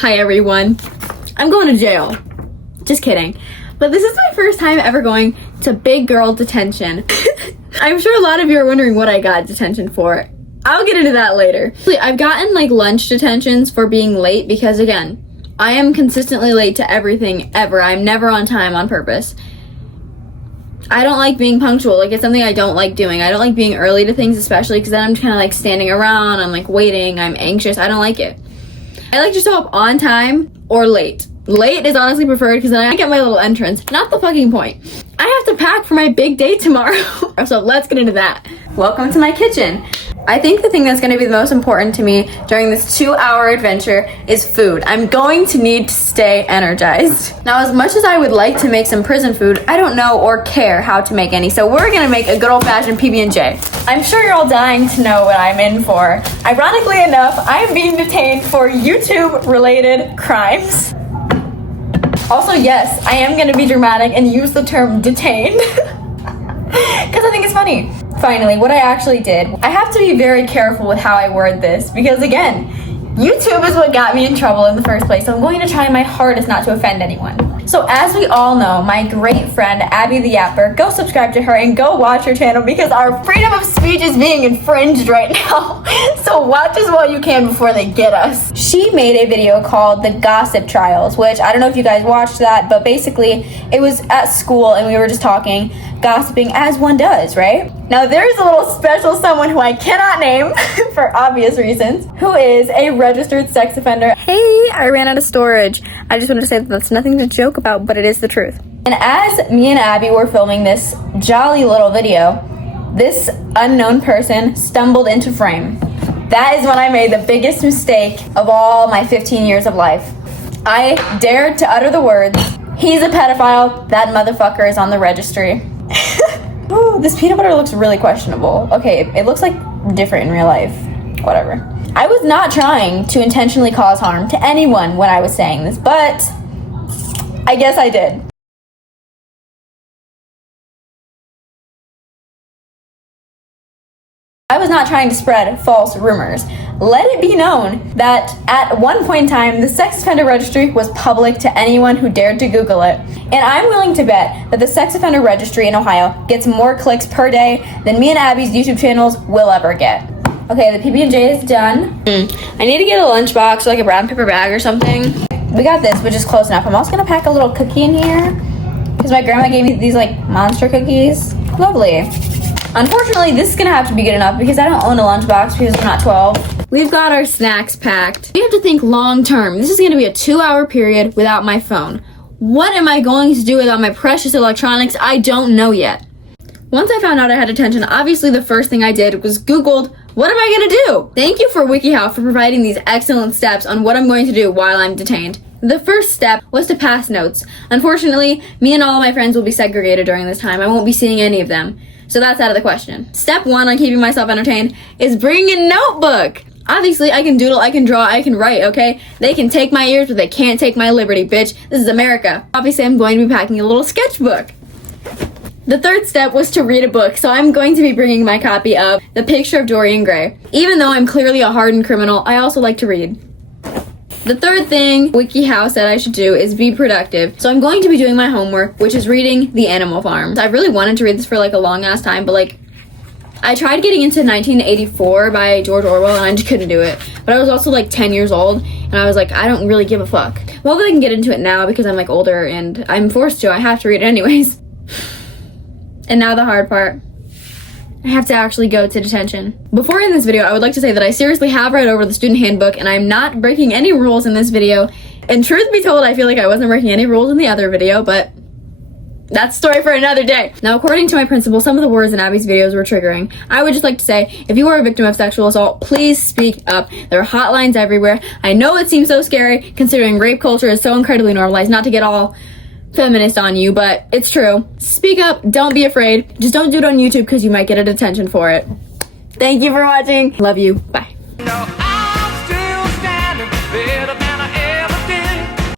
Hi everyone. I'm going to jail. Just kidding. But this is my first time ever going to big girl detention. I'm sure a lot of you are wondering what I got detention for. I'll get into that later. I've gotten like lunch detentions for being late because again, I am consistently late to everything ever. I'm never on time on purpose. I don't like being punctual. Like, it's something I don't like doing. I don't like being early to things, especially because then I'm kind of like standing around, I'm like waiting, I'm anxious. I don't like it. I like to show up on time or late. Late is honestly preferred because then I get my little entrance. Not the fucking point. I have to pack for my big day tomorrow. So let's get into that. Welcome to my kitchen. I think the thing that's going to be the most important to me during this 2-hour adventure is food. I'm going to need to stay energized. Now, as much as I would like to make some prison food, I don't know or care how to make any. So we're going to make a good old-fashioned PB&J. I'm sure you're all dying to know what I'm in for. Ironically enough, I'm being detained for YouTube-related crimes. Also, yes, I am going to be dramatic and use the term detained because I think it's funny. Finally, what I actually did, I have to be very careful with how I word this because again, YouTube is what got me in trouble in the first place, so I'm going to try my hardest not to offend anyone. So as we all know, my great friend Abby the Yapper, go subscribe to her and go watch her channel because our freedom of speech is being infringed right now. So watch us while you can before they get us. She made a video called The Gossip Trials, which I don't know if you guys watched that, but basically it was at school and we were just talking, gossiping as one does, right? Now there's a little special someone who I cannot name for obvious reasons, who is a registered sex offender. Hey, I ran out of storage. I just wanted to say that that's nothing to joke about, but it is the truth. And as me and Abby were filming this jolly little video, this unknown person stumbled into frame. That is when I made the biggest mistake of all my 15 years of life. I dared to utter the words, "He's a pedophile, that motherfucker is on the registry." Ooh, this peanut butter looks really questionable. Okay, it looks like different in real life. Whatever. I was not trying to intentionally cause harm to anyone when I was saying this, but I guess I did. I was not trying to spread false rumors. Let it be known that at one point in time, the sex offender registry was public to anyone who dared to Google it. And I'm willing to bet that the sex offender registry in Ohio gets more clicks per day than me and Abby's YouTube channels will ever get. Okay, the PB&J is done. I need to get a lunchbox, like a brown paper bag or something. We got this, which is close enough. I'm also gonna pack a little cookie in here because my grandma gave me these like monster cookies. Lovely. Unfortunately, this is gonna have to be good enough because I don't own a lunchbox because I'm not 12. We've got our snacks packed. We have to think long term. This is gonna be a 2-hour period without my phone. What am I going to do without my precious electronics? I don't know yet. Once I found out I had detention, obviously the first thing I did was Googled, what am I gonna do? Thank you for WikiHow for providing these excellent steps on what I'm going to do while I'm detained. The first step was to pass notes. Unfortunately, me and all of my friends will be segregated during this time. I won't be seeing any of them. So that's out of the question. Step 1 on keeping myself entertained is bringing a notebook. Obviously, I can doodle, I can draw, I can write, okay? They can take my ears, but they can't take my liberty, bitch. This is America. Obviously, I'm going to be packing a little sketchbook. The third step was to read a book, so I'm going to be bringing my copy of The Picture of Dorian Gray. Even though I'm clearly a hardened criminal, I also like to read. The third thing WikiHow said I should do is be productive. So I'm going to be doing my homework, which is reading The Animal Farm. I really wanted to read this for like a long ass time, but like I tried getting into 1984 by George Orwell and I just couldn't do it. But I was also like 10 years old and I was like, I don't really give a fuck. Well, I can get into it now because I'm like older and I'm forced to. I have to read it anyways. And now the hard part. I have to actually go to detention. Before I end this video, I would like to say that I seriously have read over the student handbook and I'm not breaking any rules in this video. And truth be told, I feel like I wasn't breaking any rules in the other video, but that's a story for another day. Now, according to my principal, some of the words in Abby's videos were triggering. I would just like to say, if you are a victim of sexual assault, please speak up. There are hotlines everywhere. I know it seems so scary considering rape culture is so incredibly normalized, not to get all feminist on you, but it's true. Speak up, don't be afraid. Just don't do it on YouTube because you might get a detention for it. Thank you for watching. Love you. Bye.